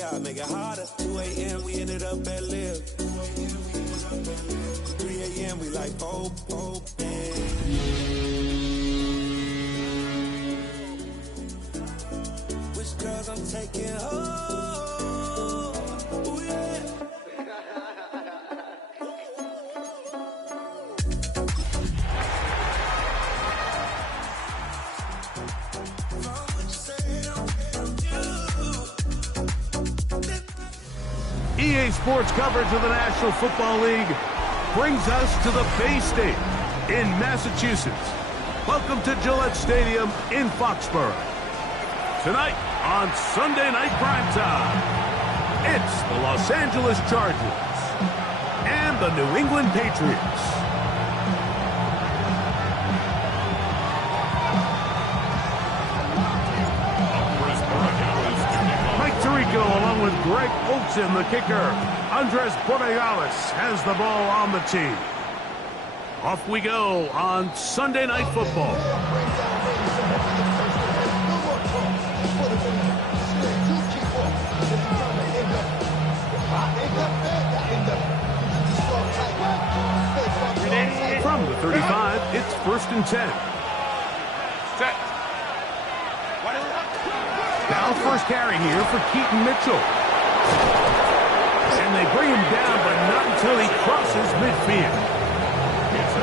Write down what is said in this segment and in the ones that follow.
I make it harder. 2 a.m. we ended up at Live. 3 a.m. we like which girls I'm taking home? Ooh, yeah. EA Sports coverage of the National Football League brings us to the Bay State in Massachusetts. Welcome to Gillette Stadium in Foxborough. Tonight on Sunday Night Primetime, it's the Los Angeles Chargers and the New England Patriots. Tirico along with Greg Olsen, the kicker. Andres Borregales has the ball on the tee. Off we go on Sunday Night Football. From the 35, it's 1st and 10. Now first carry here for Keaton Mitchell. And they bring him down, but not until he crosses midfield.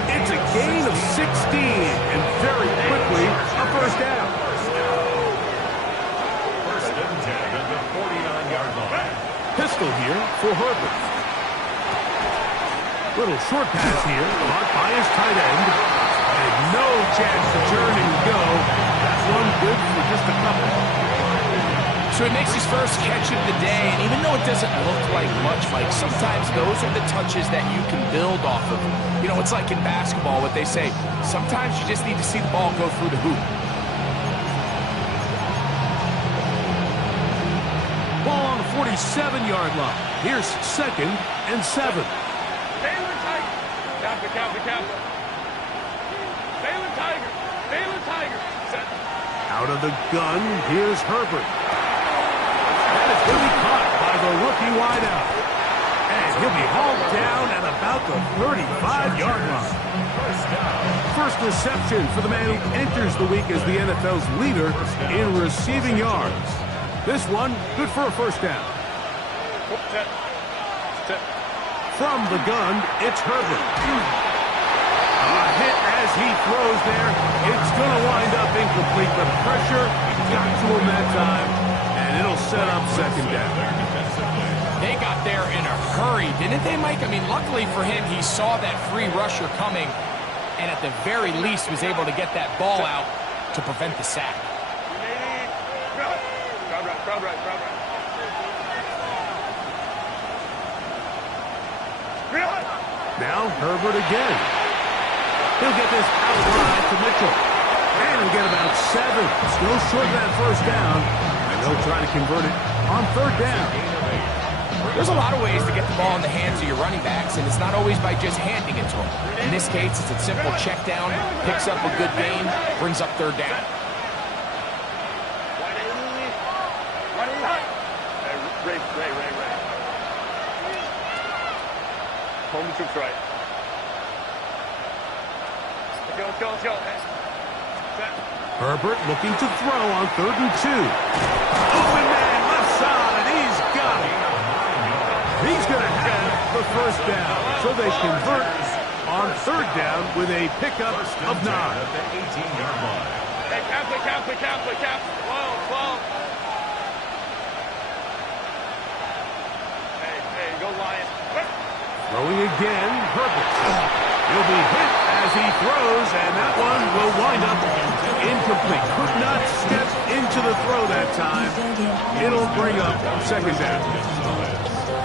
It's a gain of 16, and very quickly, a first down. First and 10 at the 49-yard line. Pistol here for Herbert. Little short pass here, caught by his tight end. And no chance to turn and go. That one good for just a couple. So he makes his first catch of the day, and even though it doesn't look like much, Mike, sometimes those are the touches that you can build off of. You know, it's like in basketball, what they say, sometimes you just need to see the ball go through the hoop. Ball on the 47-yard line. Here's 2nd and 7. Baylor Tiger. Kappa. Baylor Tiger. Set. Out of the gun, here's Herbert. That is going to be caught by the rookie wideout. And he'll be hauled down at about the 35-yard line. First reception for the man who enters the week as the NFL's leader in receiving yards. This one, good for a first down. From the gun, it's Herbert. A hit as he throws there. It's going to wind up incomplete. The pressure got to him that time, and it'll set up 2nd down. They got there in a hurry, didn't they, Mike? I mean, luckily for him, he saw that free rusher coming, and at the very least was able to get that ball out to prevent the sack. Now Herbert again. He'll get this outside to Mitchell. And he'll get about 7. Still short of that first down. And they'll try to convert it on 3rd down. There's a lot of ways to get the ball in the hands of your running backs, and it's not always by just handing it to them. In this case, it's a simple check down, picks up a good gain, brings up 3rd down. Ray. Home troops right. Let's go. Herbert looking to throw on 3rd and 2. Open man, left side. He's got it. He's going to have the first down. So they convert on 3rd down with a pickup of 9. At the 18-yard line. Hey, cap. Slow. Hey, go Lions. Throwing again, Herbert. He'll be hit as he throws, and that one will wind up incomplete. Could not step into the throw that time. It'll bring up 2nd down.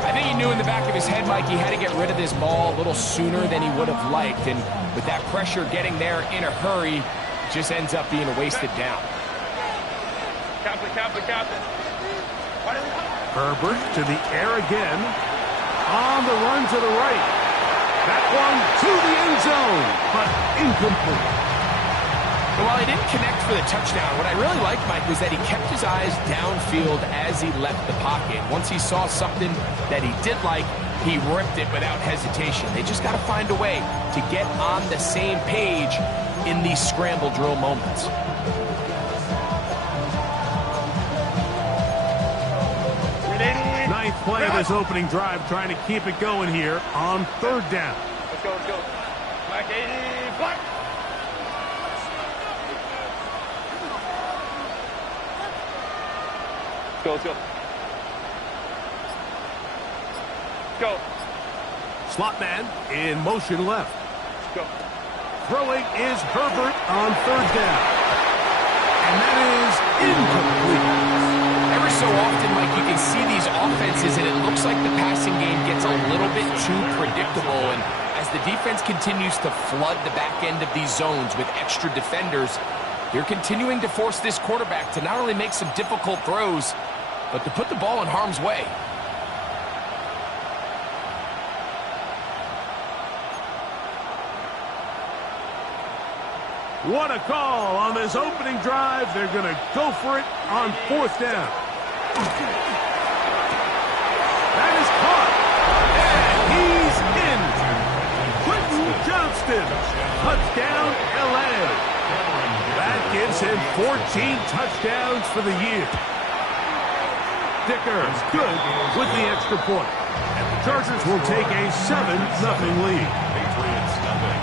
I think he knew in the back of his head, Mike, he had to get rid of this ball a little sooner than he would have liked. And with that pressure getting there in a hurry, it just ends up being a wasted down. Captain. Herbert to the air again. On the run to the right. That one to the end zone, but incomplete. And while he didn't connect for the touchdown, what I really liked, Mike, was that he kept his eyes downfield as he left the pocket. Once he saw something that he did like, he ripped it without hesitation. They just got to find a way to get on the same page in these scramble drill moments. Ninth play of this opening drive, trying to keep it going here on third down. Let's go, let's go. Black 80, black. Let's go, let's go. Let's go. Slot man in motion left. Let's go. Throwing is Herbert on third down. And that is incomplete. Every so often, Mike, you can see these offenses, and it looks like the passing game gets a little bit too predictable. And as the defense continues to flood the back end of these zones with extra defenders, they're continuing to force this quarterback to not only make some difficult throws, but to put the ball in harm's way. What a call on this opening drive. They're going to go for it on fourth down. That is caught. And he's in. Quentin Johnston. Touchdown, LA. That gives him 14 touchdowns for the year. Dicker good with the extra point. And the Chargers will take a 7-0 lead. Patriots nothing.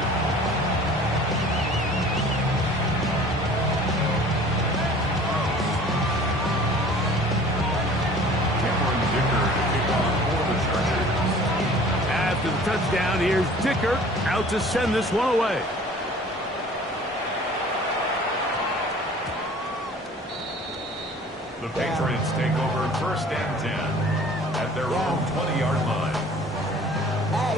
After the touchdown, here's Dicker out to send this one away. The Patriots take over first and 10 at their own 20-yard line. Hey,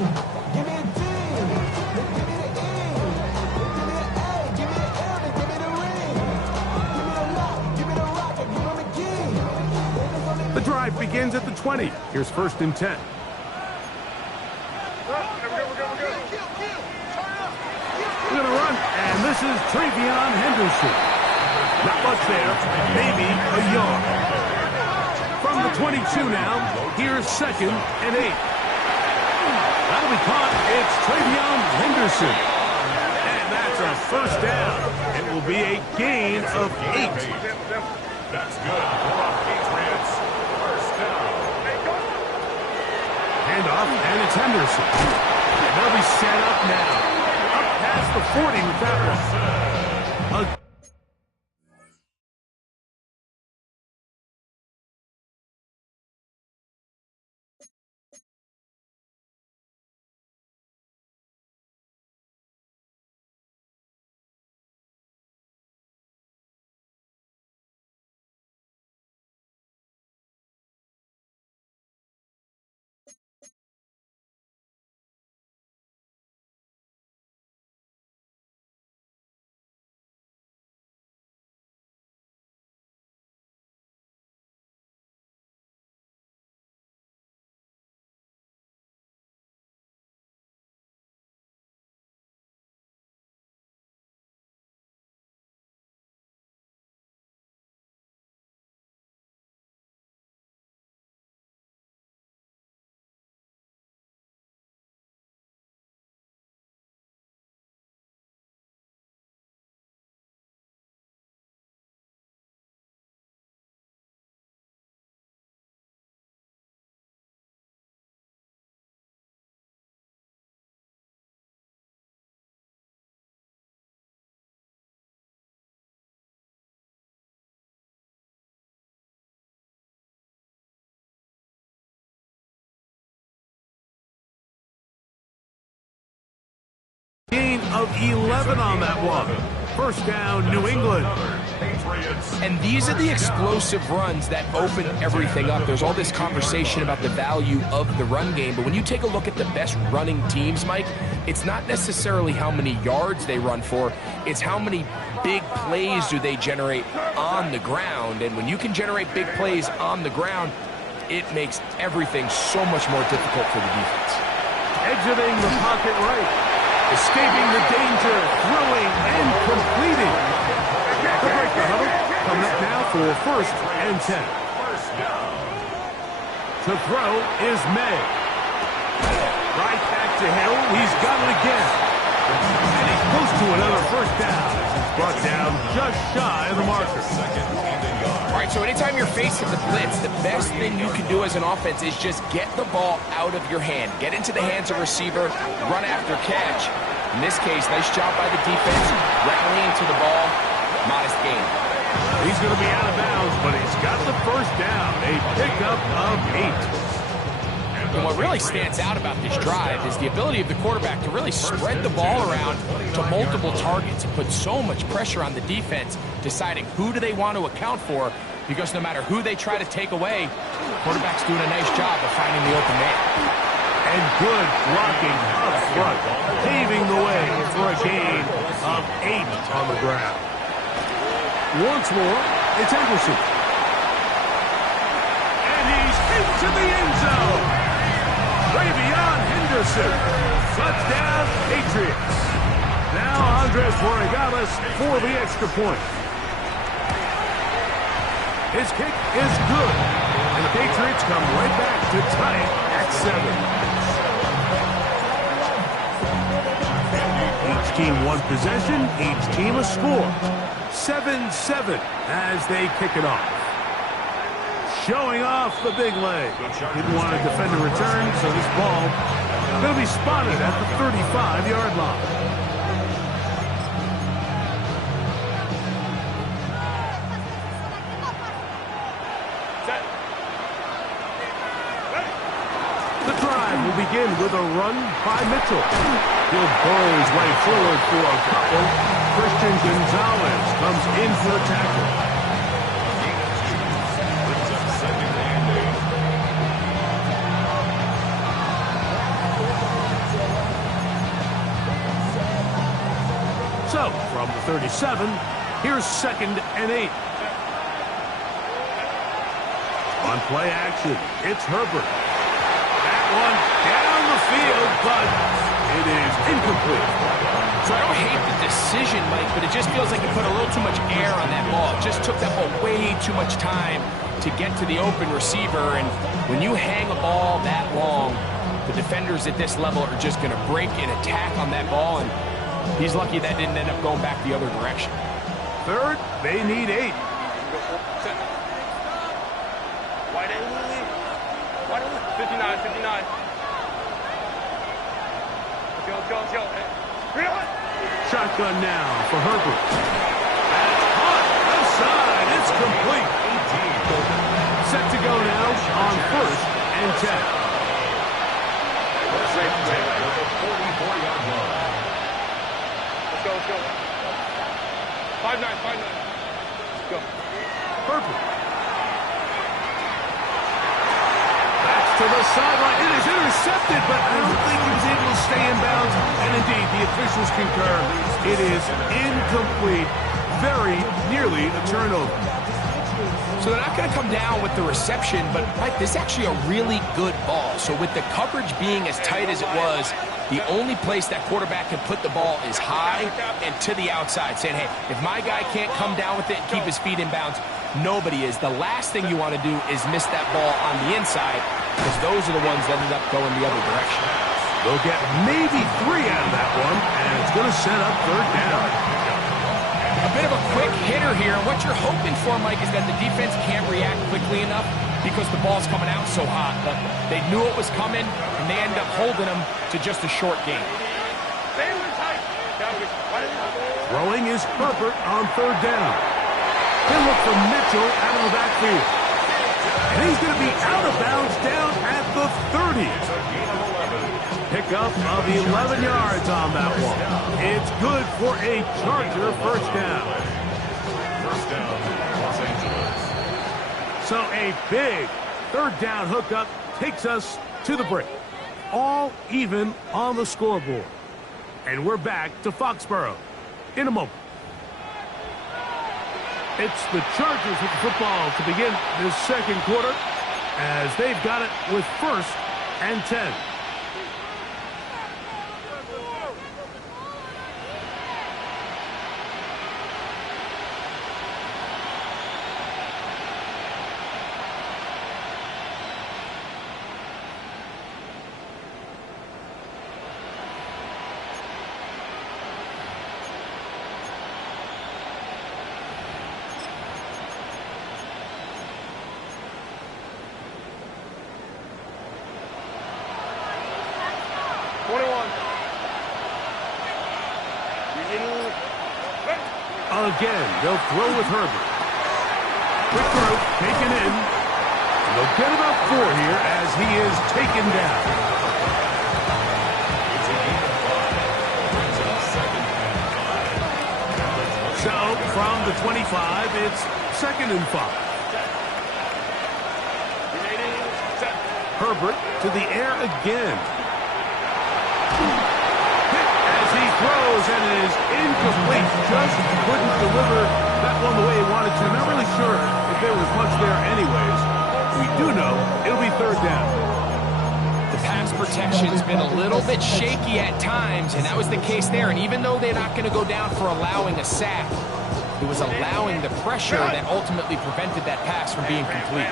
give me a D. Give me the E. Give me an A. Give me an M. And give me the ring. Give me the lock. Give me the rocket. Give me the key. The drive begins at the 20. Here's first and 10. We're going to run, and this is Travion Henderson. Not much there, maybe a yard. From the 22 now, here's second and 8. That'll be caught. It's Travion Henderson. And that's a first down. It will be a gain of 8. That's good for the Patriots. First down. Handoff, and it's Henderson. And they'll be set up now. Up past the 40 with that one. Gain of 11 on that one. First down, New England. And these are the explosive runs that open everything up. There's all this conversation about the value of the run game, but when you take a look at the best running teams, Mike, it's not necessarily how many yards they run for, it's how many big plays do they generate on the ground. And when you can generate big plays on the ground, it makes everything so much more difficult for the defense. Exiting the pocket right. Escaping the danger, throwing and completing. for first and 10. First down. To throw is May. Right back to Hill. He's got it again. And he's close to another first down. He's brought down just shy of the marker. All right, so anytime you're facing the blitz, the best thing you can do as an offense is just get the ball out of your hand. Get into the hands of receiver, run after catch. In this case, nice job by the defense, rallying to the ball. Modest gain. He's going to be out of bounds, but he's got the first down. A pickup of 8. And what really stands out about this drive is the ability of the quarterback to really spread the ball around to multiple targets and put so much pressure on the defense, deciding who do they want to account for, because no matter who they try to take away, the quarterback's doing a nice job of finding the open man. And good blocking up front, paving the way for a gain of 8 on the ground. Once more, it's Henderson. And he's into the end zone. Ravion Henderson. Touchdown, Patriots. Now Andres Borregales for the extra point. His kick is good. And the Patriots come right back to tie it at 7. Each team one possession, each team a score. 7-7 as they kick it off. Showing off the big leg. Didn't want to defend a return, so this ball going to be spotted at the 35-yard line. The drive will begin with a run by Mitchell. He'll burrow his way forward for a couple. Christian Gonzalez comes in for the tackle. So, from the 37, here's 2nd and 8. On play action, it's Herbert. That one down the field, but it is incomplete. So I don't hate the decision, Mike, but it just feels like you put a little too much air on that ball. It just took that ball way too much time to get to the open receiver, and when you hang a ball that long, the defenders at this level are just going to break and attack on that ball, and he's lucky that didn't end up going back the other direction. Third, they need 8. Wide end. 59. Let's go. Shotgun now for Herbert. That's hot outside. It's complete. Set to go now on 1st and 10. Let's go. 5-9. Let's go. Herbert. That's to the sideline. It is intercepted, but I don't think he was able to stay in bounds. And indeed, the officials concur. It is incomplete. Very nearly a turnover. So they're not going to come down with the reception, but Mike, this is actually a really good ball. So with the coverage being as tight as it was, the only place that quarterback can put the ball is high and to the outside, saying, hey, if my guy can't come down with it and keep his feet in bounds, nobody is. The last thing you want to do is miss that ball on the inside, because those are the ones that end up going the other direction. They'll get maybe 3 out of that one, and it's going to set up 3rd down. A bit of a quick hitter here. What you're hoping for, Mike, is that the defense can't react quickly enough because the ball's coming out so hot. But they knew it was coming, and they end up holding them to just a short game. Throwing is Herbert on 3rd down. He'll look for Mitchell out of the backfield. And he's going to be out of bounds down at the 30. Pickup of 11 yards on that one. It's good for a Charger first down. First down, Los Angeles. So a big 3rd down hookup takes us to the break. All even on the scoreboard. And we're back to Foxborough in a moment. It's the Chargers with the football to begin this 2nd quarter as they've got it with 1st and 10. 21. Again, they'll throw with Herbert. Quick throw, taken in. And they'll get about 4 here as he is taken down. So, from the 25, it's 2nd and 5. Herbert to the air again. Hit as he throws, and it is incomplete. Just couldn't deliver that one the way he wanted to. Not really sure if there was much there anyways. We do know it'll be 3rd down. The pass protection's been a little bit shaky at times, and that was the case there. And even though they're not going to go down for allowing a sack, it was allowing the pressure that ultimately prevented that pass from being complete.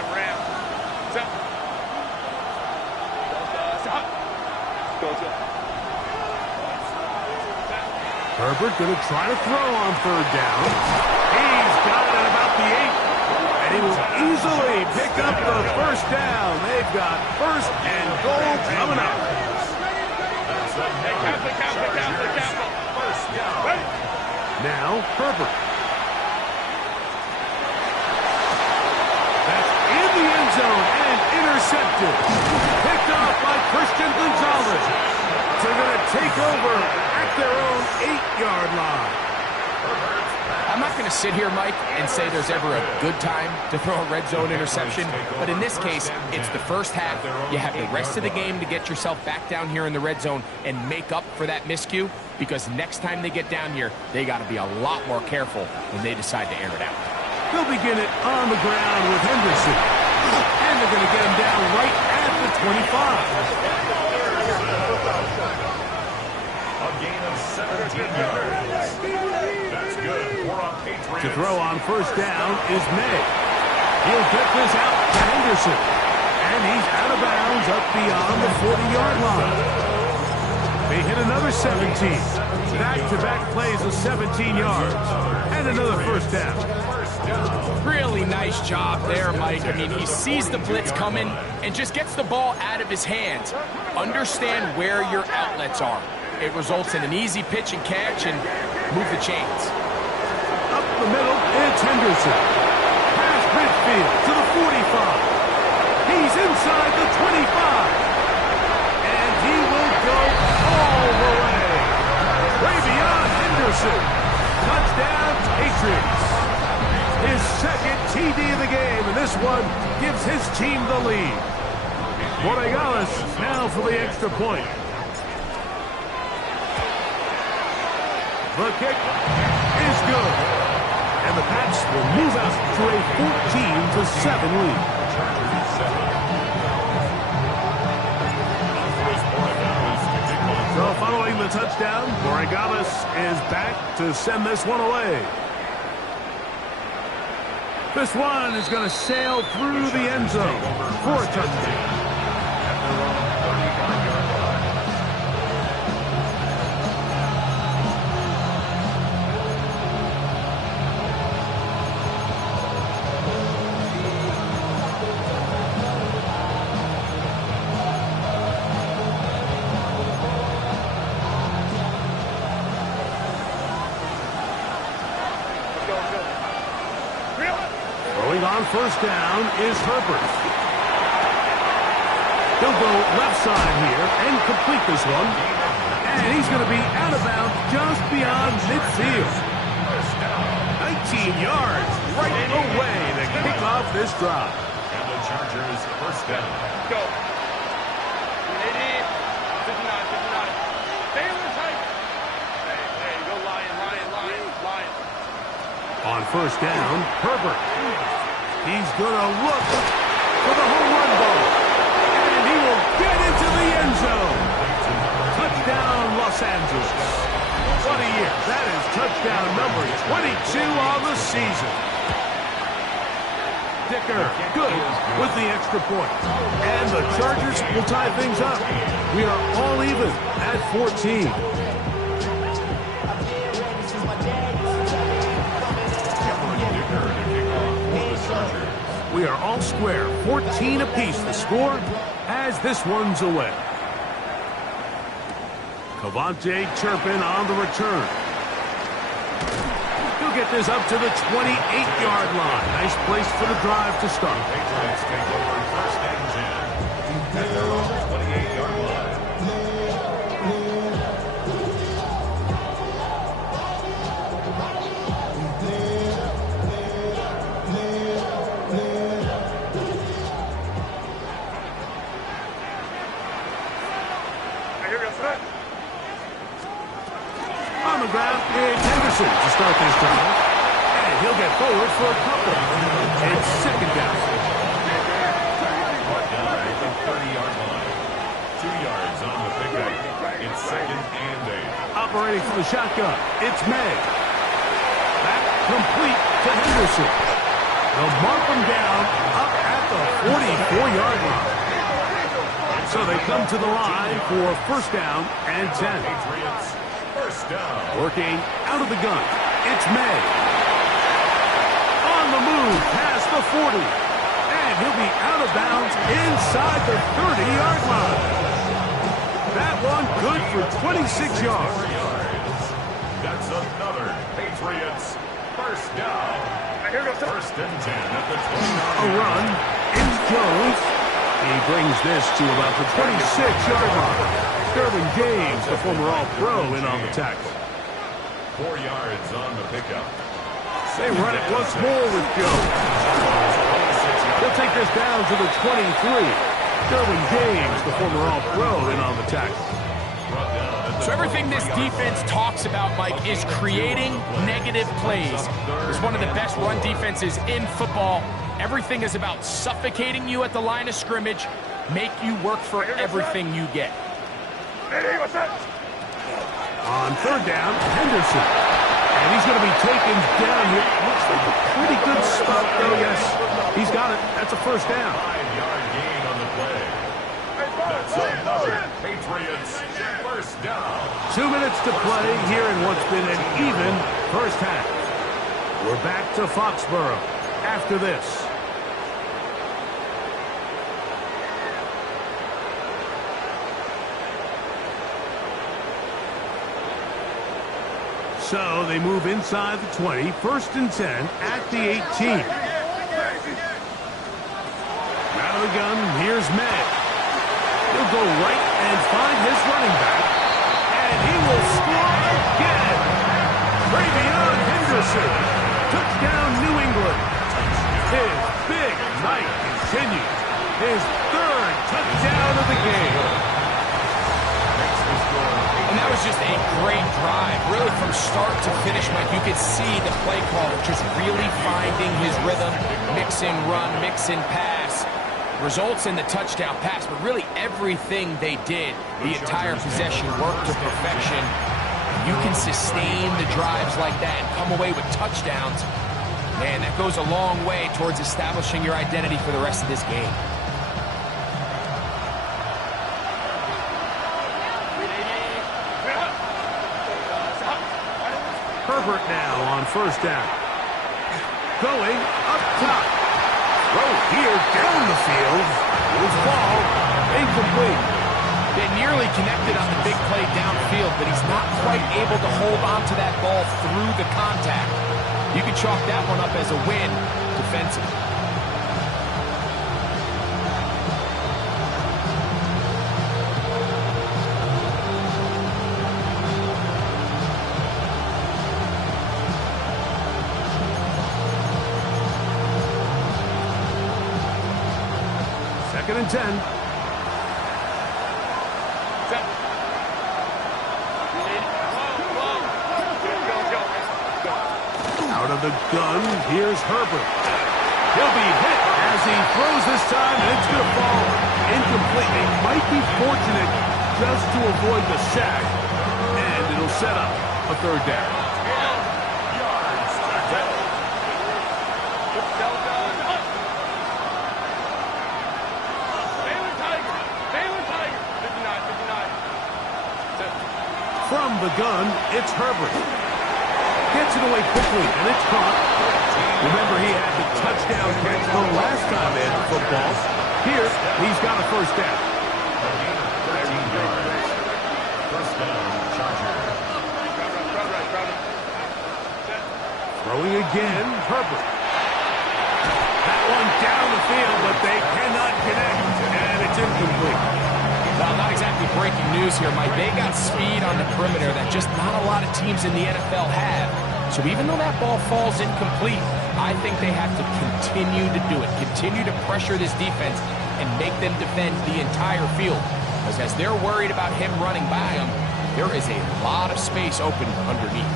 Herbert going to try to throw on 3rd down. He's got it at about the 8. And he will easily pick up the 1st down. They've got 1st and goal coming up. Now, Herbert. That's in the end zone and intercepted. Picked off by Christian Gonzalez. So they're going to take over at their own 8-yard line. I'm not going to sit here, Mike, and say there's ever a good time to throw a red zone interception, but in this case, it's the first half. You have the rest of the game to get yourself back down here in the red zone and make up for that miscue, because next time they get down here, they got to be a lot more careful when they decide to air it out. They'll begin it on the ground with Henderson, and they're going to get him down right at the 25. A gain of 17 yards. That's good. To throw on 1st down is May. He'll get this out to Henderson. And he's out of bounds up beyond the 40-yard line. They hit another 17. Back-to-back plays of 17 yards. And another 1st down. Really nice job there, Mike. I mean, he sees the blitz coming and just gets the ball out of his hands. Understand where your outlets are. It results in an easy pitch and catch and move the chains. Up the middle, it's Henderson. Past midfield to the 45. He's inside the 25. And he will go all the way. Way beyond Henderson. Touchdown, Patriots. His 2nd TD of the game, and this one gives his team the lead. Borregales now for the extra point. The kick is good. And the Pats will move out to a 14-7 lead. So following the touchdown, Borregales is back to send this one away. This one is going to sail through the end zone for a touchdown. On 1st down is Herbert. He'll go left side here and complete this one. And he's going to be out of bounds just beyond midfield. 19 yards right away to kick off this drive. And the Chargers 1st down. Go. 80, 59, 59. Stay on the tight. Hey, go Lion. On 1st down, Herbert. He's going to look for the home run ball. And he will get into the end zone. Touchdown, Los Angeles. What a year. That is touchdown number 22 on the season. Dicker, good with the extra point. And the Chargers will tie things up. We are all even at 14. We are all square, 14 apiece the score as this one's away. Avante Turpin on the return. He'll get this up to the 28-yard line. Nice place for the drive to start. Patriots take over first and 10 at their own 28-yard line. On the ground is Henderson to start this drive. And he'll get forward for a couple. It's second down. Brought down at the 30-yard line. 2 yards on the pickup. It's second and 8. Operating from the shotgun, it's May. Back complete to Henderson. They'll mark him down up at the 44-yard line. So they come to the line for first down and 10. Patriots, first down. Working out of the gun, it's May. On the move past the 40. And he'll be out of bounds inside the 30-yard line. That one good for 26 yards. 4 yards. That's another Patriots first down. First and 10 at the 29. A run is Jones. He brings this to about the 26-yard line. Sterling James, the former All-Pro, in on the tackle. 4 yards on the pickup. They run it once more with Jones. He'll take this down to the 23. Sterling James, the former All-Pro, in on the tackle. So everything this defense talks about, Mike, is creating negative plays. It's one of the best run defenses in football. Everything is about suffocating you at the line of scrimmage, make you work for everything you get. On third down, Henderson. And he's going to be taken down here. Looks like a pretty good spot, though, yes. He's got it. That's a first down. 5-yard gain on the play. That's another Patriots first down. 2 minutes to play here in what's been an even first half. We're back to Foxborough after this. So they move inside the 20, first and 10 at the 18. Out of the gun, here's May. He'll go right and find his running back, and he will score again. Travion Henderson, touchdown New England. His big night continues. His third touchdown of the game. And that was just a great drive. Really from start to finish, Mike, you could see the play caller just really finding his rhythm, mixing run, mixing pass. Results in the touchdown pass, but really everything they did, the entire possession worked to perfection. You can sustain the drives like that and come away with touchdowns. Man, that goes a long way towards establishing your identity for the rest of this game. Herbert now on first down. Going up top. Throw here down the field. His ball incomplete. They nearly connected on the big play downfield, but he's not quite able to hold on to that ball through the contact. You can chalk that one up as a win defensively. Second and 10. Out of the gun, here's Herbert. He'll be hit as he throws this time, and it's going to fall incomplete. They might be fortunate just to avoid the sack, and it'll set up a third down. From the gun, it's Herbert. Gets it away quickly, and it's caught. Remember, he had the touchdown catch the last time they had the football. Here, he's got a first down. 13 yards. First down. Throwing again, Herbert. That one down the field, but they cannot connect, and it's incomplete. Well, not exactly breaking news here, Mike. They got speed on the perimeter that just not a lot of teams in the NFL have. So even though that ball falls incomplete, I think they have to continue to do it, continue to pressure this defense and make them defend the entire field. Because as they're worried about him running by them, there is a lot of space open underneath.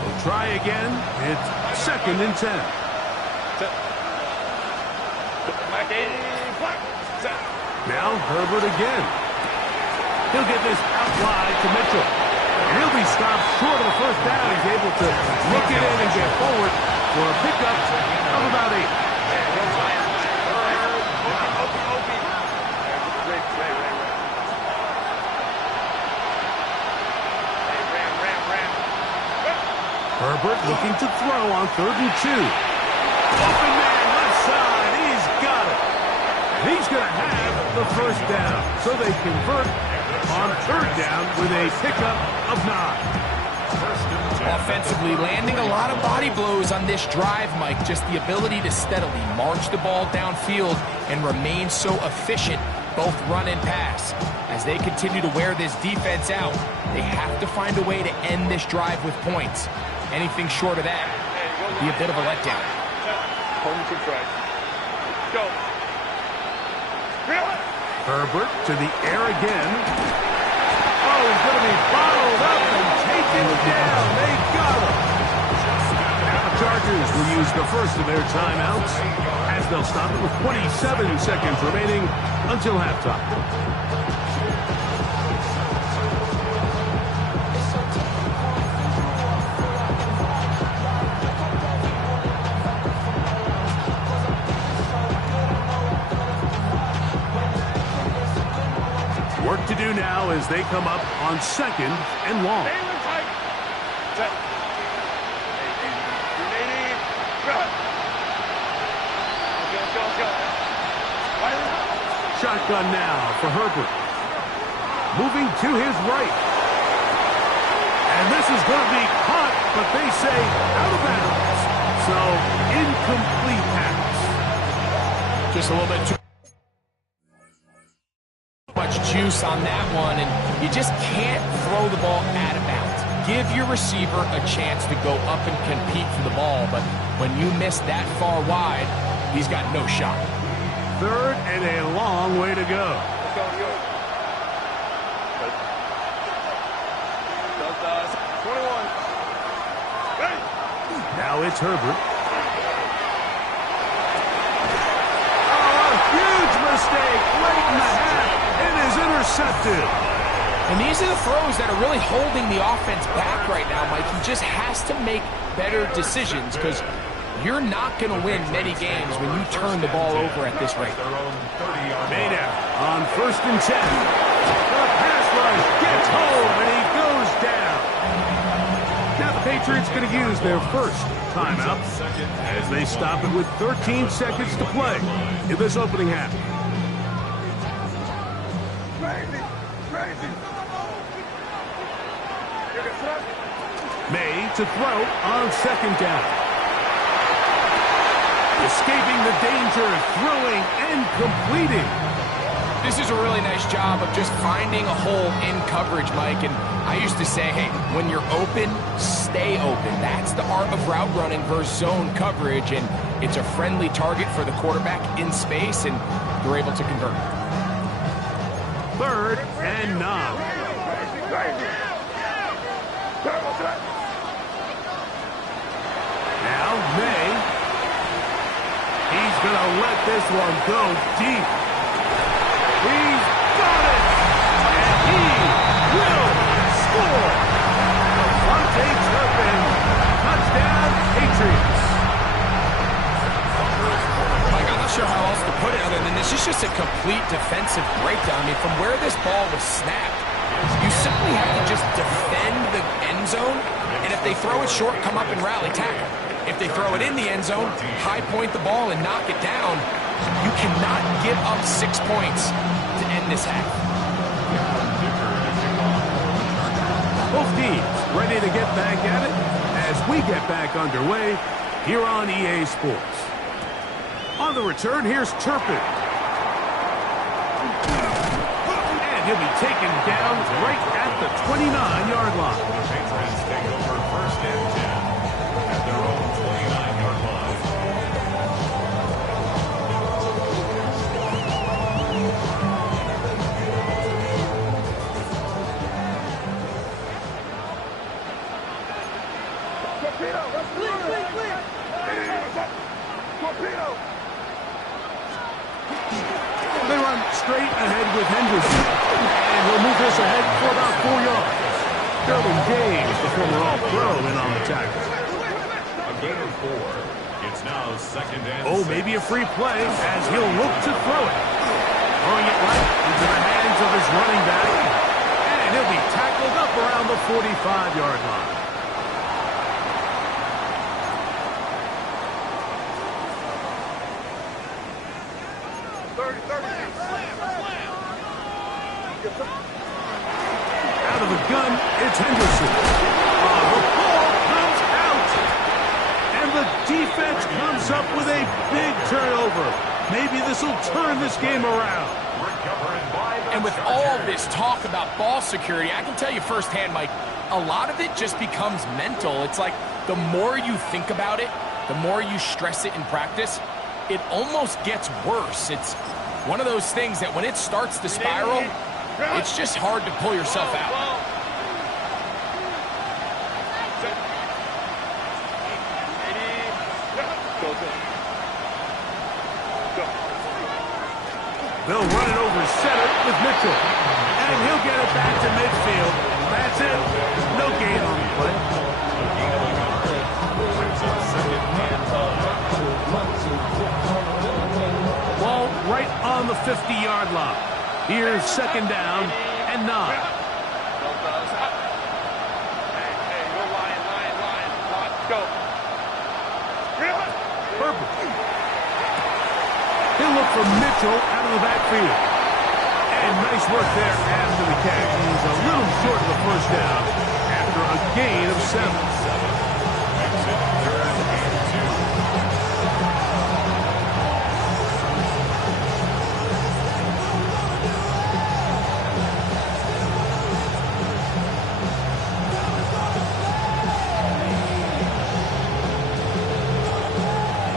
We'll try again. It's 2nd and 10. Now Herbert again. He'll get this out wide to Mitchell. And he'll be stopped short of the first down. He's able to look it in and get forward for a pickup of about 8. Herbert looking to throw on 3rd and 2. Open man left side. He's got it. He's going to have the first down. So they convert on 3rd down with a pickup of 9. Offensively, landing a lot of body blows on this drive, Mike. Just the ability to steadily march the ball downfield and remain so efficient, both run and pass. As they continue to wear this defense out, they have to find a way to end this drive with points. Anything short of that would be a bit of a letdown. Go. Herbert to the air again. Oh, he's going to be bottled up and taken down. They got him. Now the Chargers will use the first of their timeouts as they'll stop it with 27 seconds remaining until halftime. Work to do now as they come up on 2nd and long. Shotgun now for Herbert. Moving to his right. And this is going to be caught, but they say out of bounds. So, incomplete pass. Just a little bit too much juice on that one, and you just can't throw the ball out of bounds. Give your receiver a chance to go up and compete for the ball, but when you miss that far wide, he's got no shot. 3rd and a long way to go. Now it's Herbert. Oh, a huge mistake late in the half. It is intercepted. And these are the throws that are really holding the offense back right now, Mike. He just has to make better decisions because you're not going to win many games when you turn the ball over at this rate. Maynard on 1st and 10. The pass rush gets home, and he goes down. Now the Patriots going to use their first timeout as they stop it with 13 seconds to play in this opening half. May to throw on 2nd down. Escaping the danger, throwing and completing. This is a really nice job of just finding a hole in coverage, Mike. And I used to say, hey, when you're open, stay open. That's the art of route running versus zone coverage. And it's a friendly target for the quarterback in space, and they're able to convert. 3rd and 9. Now May. He's going to let this one go deep. He's got it! And he will score! Devontae Turpin, touchdown, Patriots. Mike, I'm not sure how else to put it other than this is just a complete defensive breakdown. I mean, from where this ball was snapped, you simply have to just defend the end zone, and if they throw it short, come up and rally tackle. If they throw it in the end zone, high point the ball and knock it down. You cannot give up 6 points to end this half. Both teams ready to get back at it. we get back underway here on EA Sports. On the return, here's Turpin. And he'll be taken down right at the 29-yard line. The Patriots take over first and 10 at their own 29-yard line. They run straight ahead with Henderson. And he'll move this ahead for about 4 yards. Derwin James, the former All-Pro, in on the tackle. A gain of 4. It's now second and Oh, 6. maybe a free play as he'll look to throw it. Throwing it right into the hands of his running back. And he'll be tackled up around the 45-yard line. Out of the gun, it's Henderson. The ball comes out. And the defense comes up with a big turnover. Maybe this will turn this game around. Recovered by the And with all this talk about ball security, I can tell you firsthand, Mike, a lot of it just becomes mental. It's like the more you think about it, the more you stress it in practice, it almost gets worse. It's one of those things that when it starts to spiral, it's just hard to pull yourself out. They'll run it over center with Mitchell. And he'll get it back to midfield. That's it. No gain on the play. Ball right on the 50-yard line. Here's second down and 9. Herbert. He'll look for Mitchell out of the backfield. And nice work there after the catch. He's a little short of the first down after a gain of 7.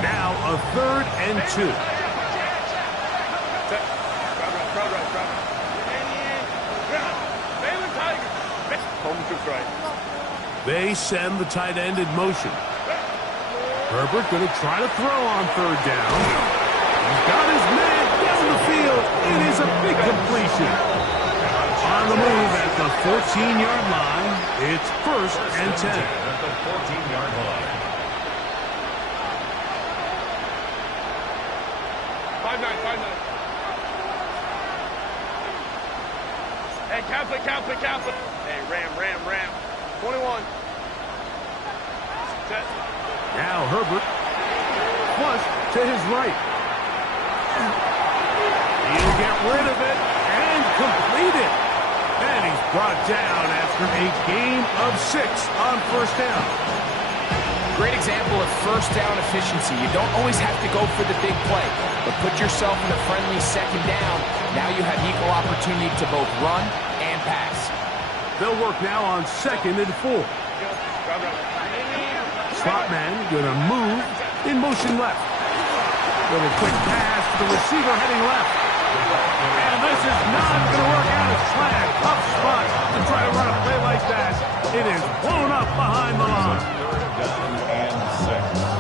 Now a 3rd and 2. They send the tight end in motion. Herbert going to try to throw on 3rd down. He's got his man down the field. It is a big completion. On the move at the 14-yard line, it's 1st and 10. At the 14-yard line. 5-9. Hey, Kaplan. Hey, Ram. 21. Set. Now Herbert flush to his right. He'll get rid of it and complete it. And he's brought down after a gain of 6 on 1st down. Great example of first down efficiency. You don't always have to go for the big play, but put yourself in a friendly second down. Now you have equal opportunity to both run and pass. They'll work now on 2nd and 4. Slot man going to move in motion left. Little quick pass to the receiver heading left. And this is not going to work out as planned. Tough spot to try to run a play like that. It is blown up behind the line. 3rd down and 6.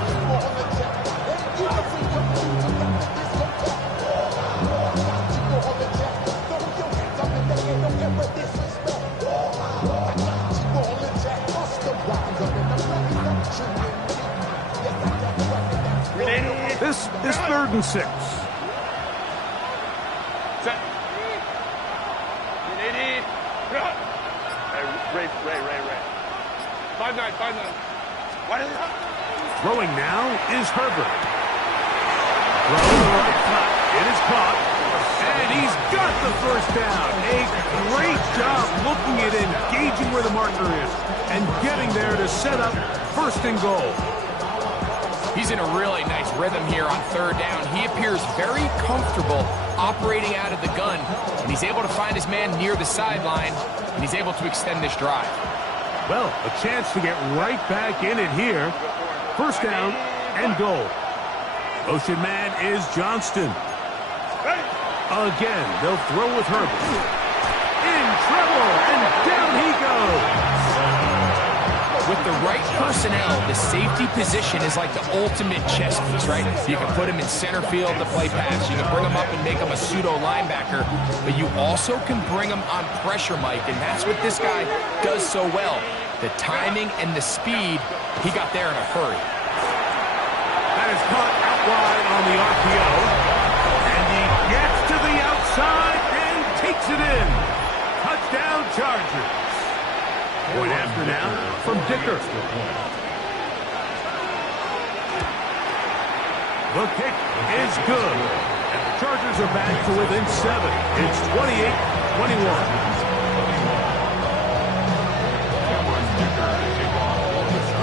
This is 3rd and 6. Set. Ray. 5-9. What is it? Throwing now is Herbert. Throw to the right flat. It is caught. And he's got the 1st down. A great job looking at engaging where the marker is and getting there to set up first and goal. He's in a really nice rhythm here on third down. He appears very comfortable operating out of the gun, and he's able to find his man near the sideline, and he's able to extend this drive. Well, a chance to get right back in it here. First down and goal. Motion man is Johnston. Again, they'll throw with Herbert. In trouble, and down he goes. With the right personnel, the safety position is like the ultimate chess piece, right? You can put him in center field to play pass. You can bring him up and make him a pseudo linebacker, but you also can bring him on pressure, Mike, and that's what this guy does so well. The timing and the speed, he got there in a hurry. That is caught out wide on the RPO, and he gets to the outside and takes it in. Touchdown, Chargers. Point after now from Dicker. The kick is good. And the Chargers are back to within 7. It's 28-21.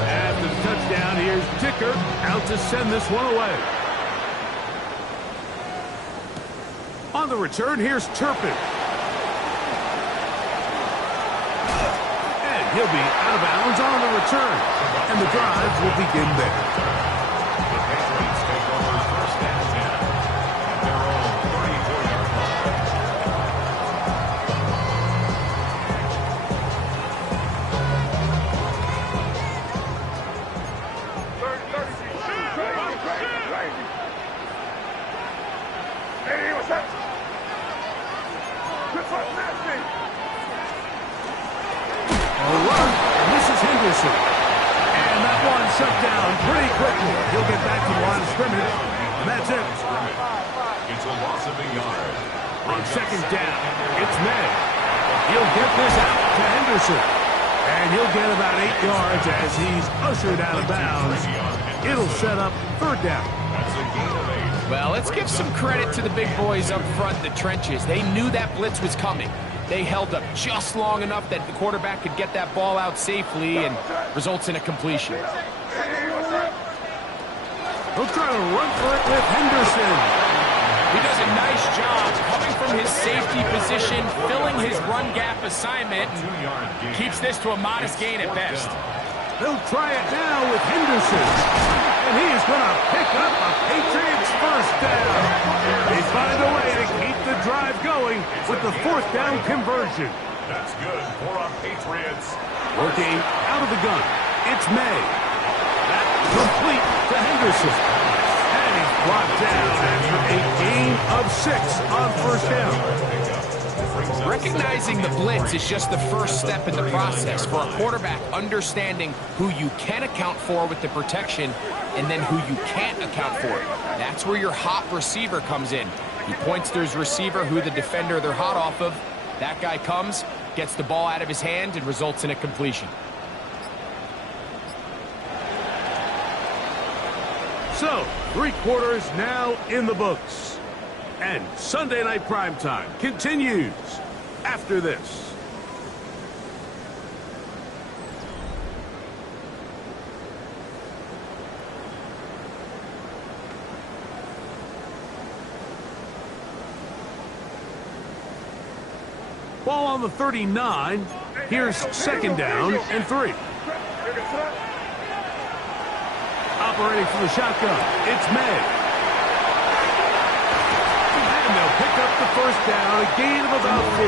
After the touchdown, here's Dicker out to send this one away. On the return, here's Turpin. He'll be out of bounds on the return, and the drive will begin there. The Patriots take over first and 10 at their own 34-yard line. Hey, what's up? Good for nasty. And this is Henderson. And that one shut down pretty quickly. He'll get back to the line of scrimmage, and that's it. It's a loss of a yard. On second down, it's May. He'll get this out to Henderson. And he'll get about 8 yards as he's ushered out of bounds. It'll set up third down. That's a gain of 8. Well, let's give some credit to the big boys up front in the trenches. They knew that blitz was coming. They held up just long enough that the quarterback could get that ball out safely and results in a completion. He'll try to run for it with Henderson. He does a nice job coming from his safety position, filling his run gap assignment, and keeps this to a modest gain at best. They'll try it now with Henderson. And he's going to pick up a Patriots first down. They find a way to keep the drive going with the fourth down conversion. That's good for our Patriots. Working out of the gun, it's May. That complete to Henderson. And he's brought down after a gain of 6 on first down. Recognizing the blitz is just the first step in the process for a quarterback understanding who you can account for with the protection and then who you can't account for. That's where your hot receiver comes in. He points to his receiver who the defender they're hot off of. That guy comes, gets the ball out of his hand, and results in a completion. So, 3 quarters now in the books. And Sunday Night Primetime continues after this. Ball on the 39. Here's second down and 3. Operating from the shotgun, it's May. And they'll pick up the first down, a gain of about 4.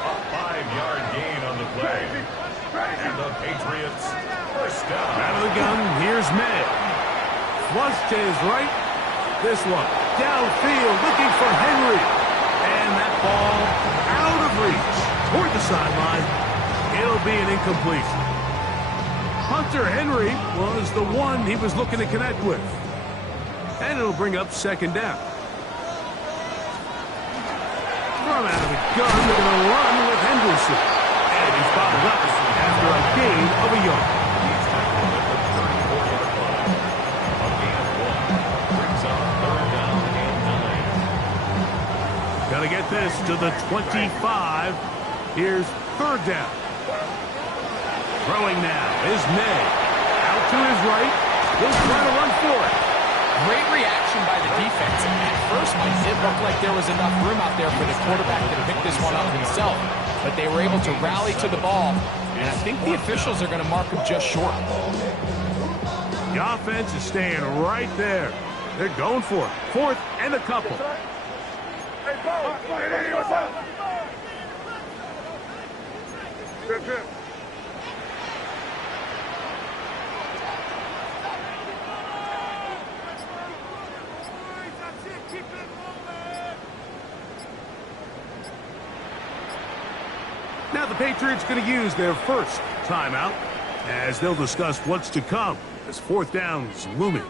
A 5-yard gain on the play. And the Patriots first down. Out of the gun, here's May. Flush to his right. This one downfield looking for Henry. And that ball out of reach toward the sideline. It'll be an incompletion. Hunter Henry was the one he was looking to connect with. And it'll bring up second down. From out of the gun, they're going to run with Henderson. And he's bottled up after a gain of a yard. He's tackled at the 34-yard line. A gain of 1 brings up third down and 9. Got to get this to the 25. Here's third down. Throwing now is May. Out to his right. He'll try to run for it. Great reaction by the defense. At first, Mike, it looked like there was enough room out there for the quarterback to pick this one up himself. But they were able to rally to the ball, and I think the officials are going to mark him just short. The offense is staying right there. They're going for it. 4th and a couple. Now the Patriots going to use their first timeout as they'll discuss what's to come as 4th down is looming.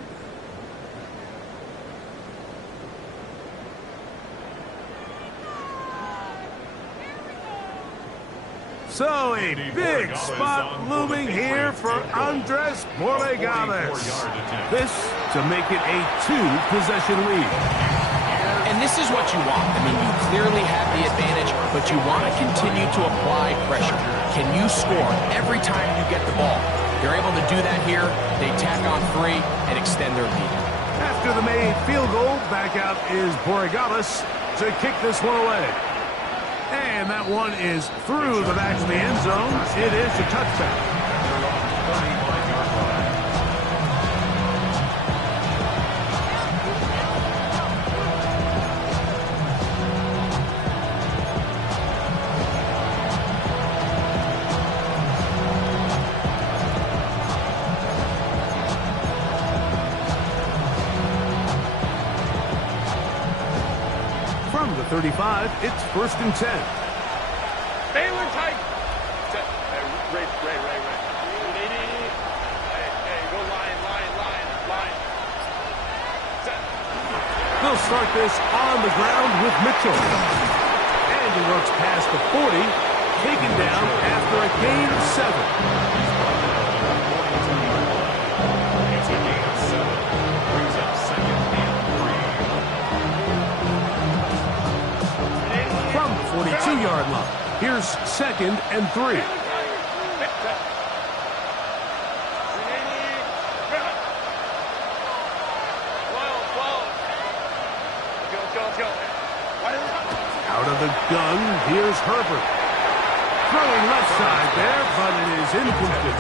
So a big spot looming here for Andres Borregales. This to make it a 2-possession lead. And this is what you want. I mean, you clearly have the advantage, but you want to continue to apply pressure. Can you score every time you get the ball? They're able to do that here. They tack on 3 and extend their lead. After the made field goal, back out is Borregales to kick this one away. And that one is through the back of the end zone. It is a touchback. From the 35, it's 1st and 10. Baylor tight. Ray. Hey, go line. They'll start this on the ground with Mitchell. And he works past the 40, taken down after a gain of 7. It's a gain of 7. Brings up 2nd and 3. From the 42-yard line, here's 2nd and 3. Out of the gun, here's Herbert. Throwing left side there, but it is incomplete.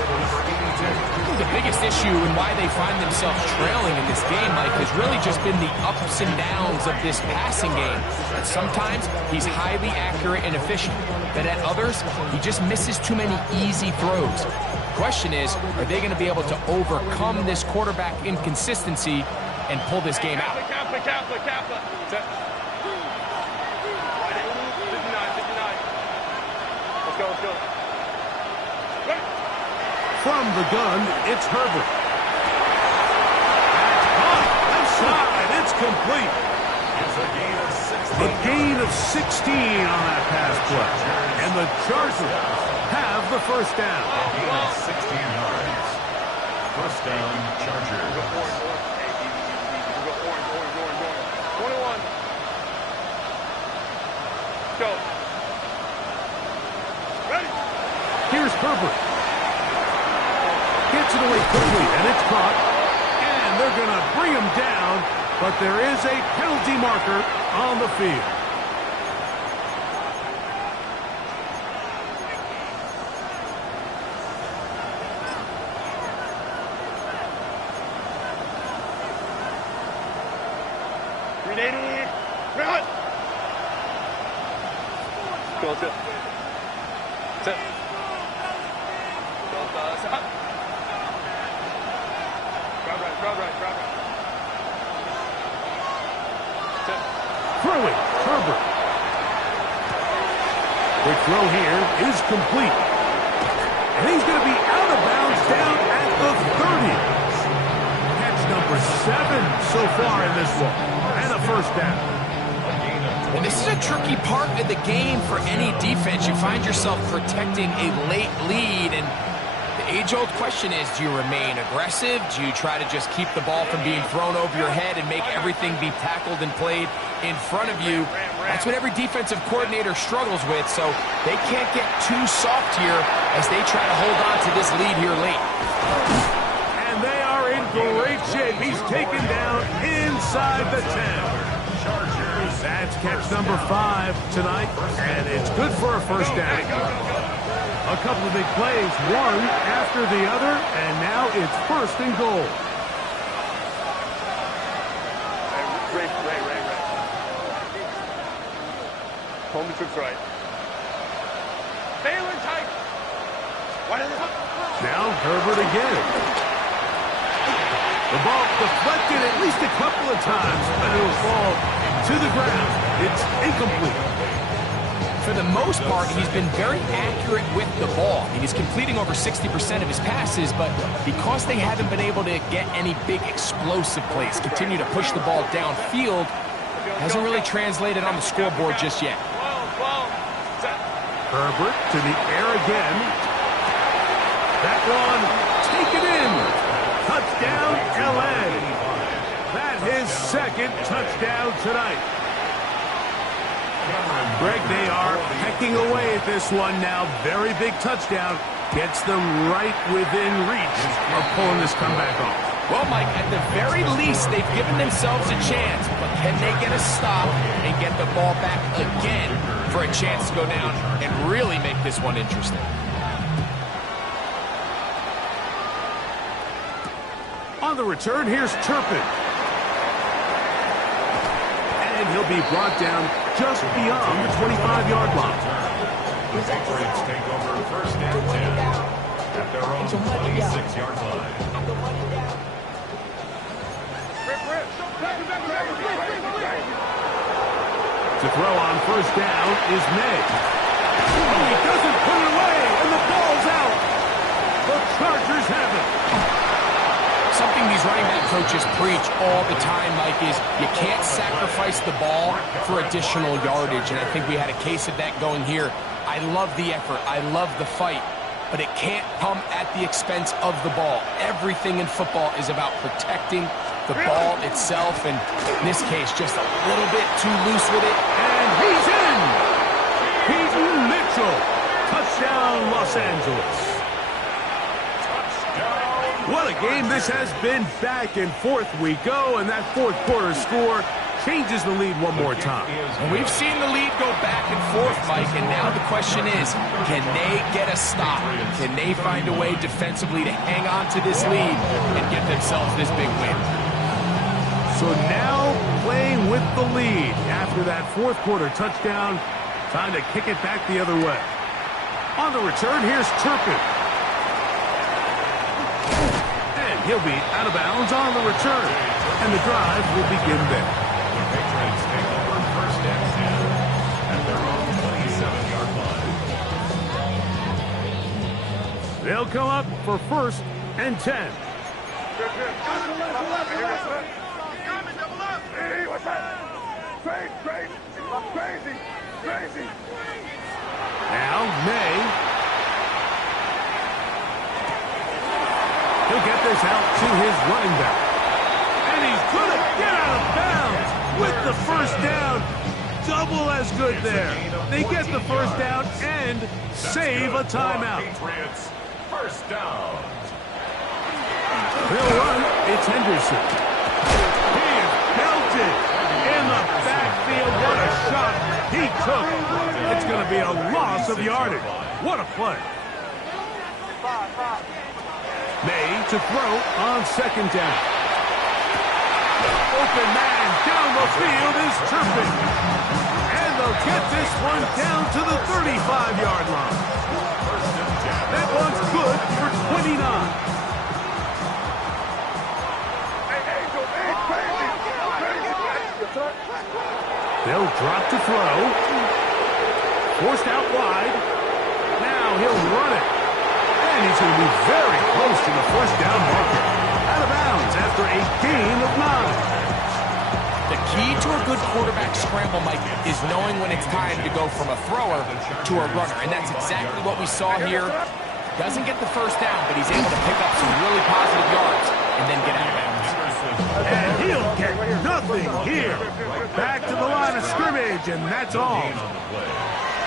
The biggest issue and why they find themselves trailing in this game, Mike, has really just been the ups and downs of this passing game. And sometimes he's highly accurate and efficient, but at others, he just misses too many easy throws. The question is, are they going to be able to overcome this quarterback inconsistency and pull this game out? Kappa. 59. Let's go. From the gun, it's Herbert. That's caught. Left side. It's complete. It's a gain of 16. A gain of 16 on that pass play. And the Chargers have the 1st down. Gain of 16 yards. 1st down, Chargers. Go orange. 21. Go. Ready. Here's Herbert. Gets it away quickly, and it's caught. And they're going to bring him down, but there is a penalty marker on the field. Run. Go. Sit. Throwing, Herbert. Quick throw here is complete. And he's going to be out of bounds down at the 30. Catch number 7 so far in this one. And a 1st down. And this is a tricky part of the game for any defense. You find yourself protecting a late lead, and the age-old question is, do you remain aggressive? Do you try to just keep the ball from being thrown over your head and make everything be tackled and played in front of you? That's what every defensive coordinator struggles with, so they can't get too soft here as they try to hold on to this lead here late. And they are in great shape. He's taken down inside the 10. That's catch number 5 tonight, and it's good for a first down. A couple of big plays, one after the other, and now it's first and goal. Ray. Home to right. Baylor tight. Now Herbert again. The ball deflected at least a couple of times, but it will fall to the ground. It's incomplete. For the most part, he's been very accurate with the ball. I mean, he's completing over 60% of his passes, but because they haven't been able to get any big explosive plays, continue to push the ball downfield, hasn't really translated on the scoreboard just yet. Herbert to the air again. That one taken in. Touchdown, LA. That's his second touchdown tonight. Greg, they are pecking away at this one now. Very big touchdown. Gets them right within reach of pulling this comeback off. Well, Mike, at the very least, they've given themselves a chance. But can they get a stop and get the ball back again for a chance to go down and really make this one interesting? On the return, here's Turpin. And he'll be brought down just beyond the 25-yard line. The Patriots take over first and 10 at their own 26-yard line. To throw on first down is May. Oh, he doesn't put it away, and the ball's out. The Chargers have it. Something these running back coaches preach all the time, Mike, is you can't sacrifice the ball for additional yardage, and I think we had a case of that going here. I love the effort. I love the fight, but it can't come at the expense of the ball. Everything in football is about protecting the ball itself, and in this case, just a little bit too loose with it. And he's in. Peyton Mitchell. Touchdown, Los Angeles. What a game this has been. Back and forth we go, and that fourth quarter score changes the lead one more time. And we've seen the lead go back and forth, Mike, and now the question is, can they get a stop? Can they find a way defensively to hang on to this lead and get themselves this big win? So now playing with the lead after that fourth quarter touchdown, time to kick it back the other way. On the return, here's Turpin. He'll be out of bounds on the return, and the drive will begin there. The Patriots take over first and 10 at their own 27-yard line. They'll come up for first and 10. Now May. He'll get this out to his running back. And he's going to get out of bounds with the first down. Double as good there. They get the first down and save a timeout. Patriots, first down. They'll run. It's Henderson. He is belted in the backfield. What a shot he took. It's going to be a loss of yardage. What a play. May to throw on second down. Open man down the field is Turpin. And they'll get this one down to the 35-yard line. That one's good for 29. They'll drop to throw. Forced out wide. Now he'll run it. And he's going to be very close to the first down marker. Out of bounds after a gain of 9. The key to a good quarterback scramble, Mike, is knowing when it's time to go from a thrower to a runner. And that's exactly what we saw here. Doesn't get the first down, but he's able to pick up some really positive yards and then get out of bounds. And he'll get nothing here. Back to the line of scrimmage yardage, and that's all. Gain on the play.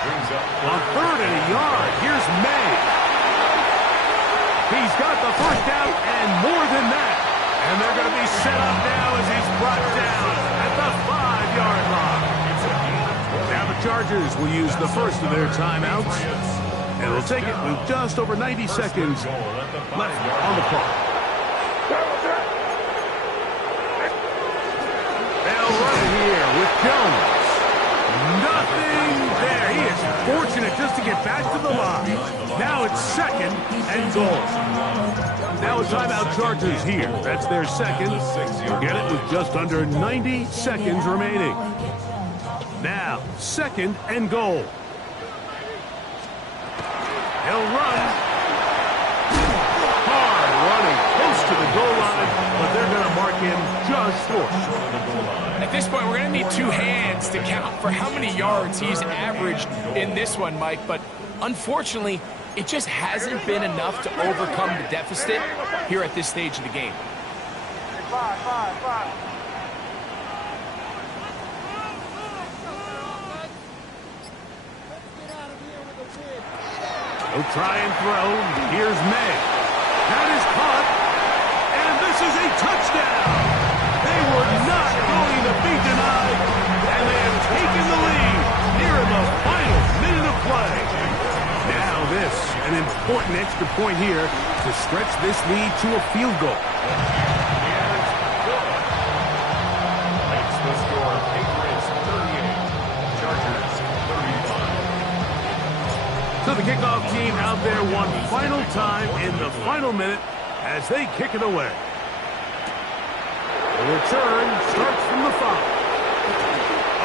Brings up On 3rd and a yard, here's May. He's got the first down and more than that. And they're going to be set up now as he's brought down at the 5-yard line. Now the Chargers will use the first of their timeouts. And they'll take it with just over 90 seconds left on the clock. They'll run it here with Jones. Nothing there. He is fortunate just to get back to the line. Now it's 2nd and goal. Now a timeout Chargers here. That's their second. You'll get it with just under 90 seconds remaining. Now, 2nd and goal. He'll run. Hard running close to the goal line, but they're going to mark him just short. At this point, we're going to need 2 hands to count for how many yards he's averaged in this one, Mike. But unfortunately, it just hasn't been enough to overcome the deficit here at this stage of the game. He'll try and throw. Here's May. That is caught. And this is a touchdown. They were not going to be denied. And they have taken the lead here in the final minute of play. Now this, an important extra point here to stretch this lead to a field goal. Makes the score Patriots 38, Chargers 35. So the kickoff team out there one final time in the final minute as they kick it away. The return starts from the 5.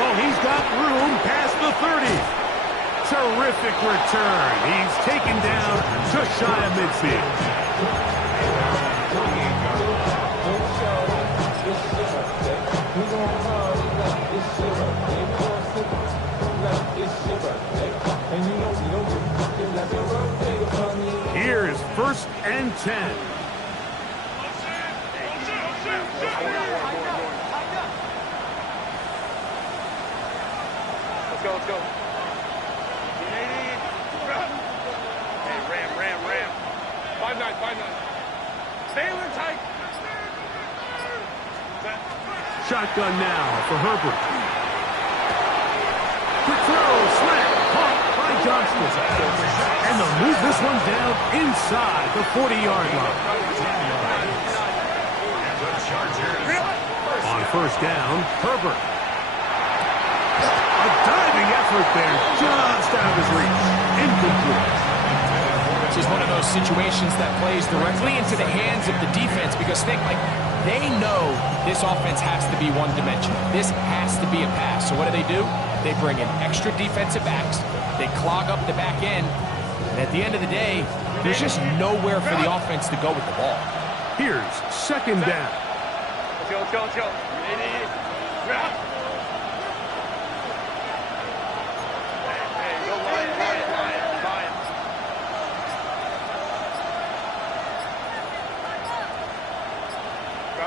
Oh, he's got room past the 30. Terrific return. He's taken down just shy of midfield. Here is 1st and 10. Let's go. Hey, ram. 5-9. Baylor tight. Shotgun now for Herbert. Quick throw, slant, caught by Johnston. And they'll move this one down inside the 40-yard line. On 1st down, Herbert. A diving effort there, just out of his reach. Incomplete. This is one of those situations that plays directly into the hands of the defense because they know this offense has to be one-dimensional. This has to be a pass. So what do? They bring in extra defensive backs. They clog up the back end. And at the end of the day, there's just nowhere for the offense to go with the ball. Here's 2nd down. Let's go. Hey, go Lion.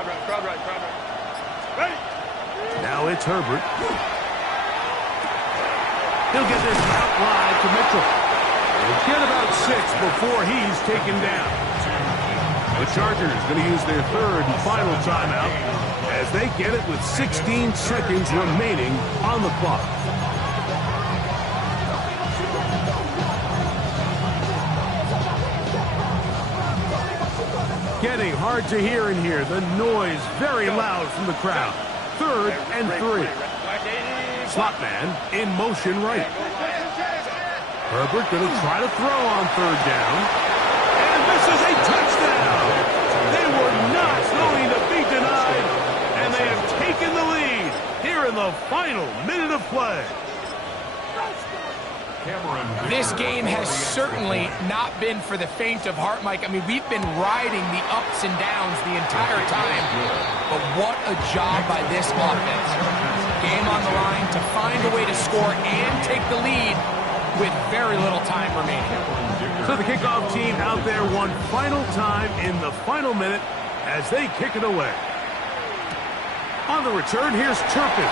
Crowd right. Ready? Now it's Herbert. He'll get this out wide to Mitchell. He'll get about 6 before he's taken down. The Chargers going to use their 3rd and final timeout as they get it with 16 seconds remaining on the clock. Getting hard to hear in here. The noise very loud from the crowd. 3rd and 3. Slot man in motion right. Herbert going to try to throw on 3rd down. And this is a touchdown. They were not going to be denied. And they have taken the lead here in the final minute of play. This game has certainly not been for the faint of heart, Mike. I mean, we've been riding the ups and downs the entire time. But what a job by this offense. Game on the line to find a way to score and take the lead with very little time remaining. So the kickoff team out there one final time in the final minute as they kick it away. On the return, here's Turpin.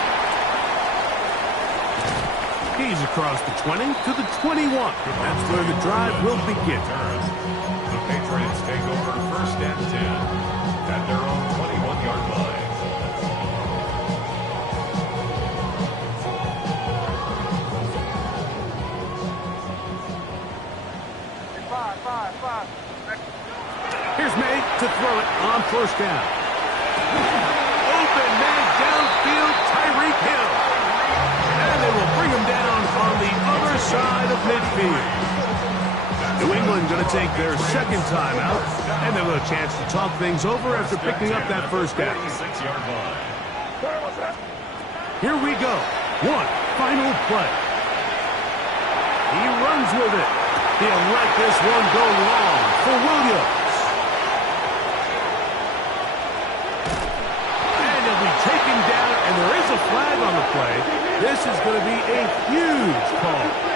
He's across the 20 to the 21. That's where the drive will begin. The Patriots take over first and 10 at their own 21-yard line. Here's May to throw it on first down. Open man downfield, Tyreek Hill. And they will bring him down on the other side of midfield. New England going to take their second time out, and they'll have a chance to talk things over after picking up that first down. 46-yard line. Here we go. One final play. He runs with it. He'll let this one go long for Williams. And he'll be taken down, and there is a flag on the play. This is going to be a huge call.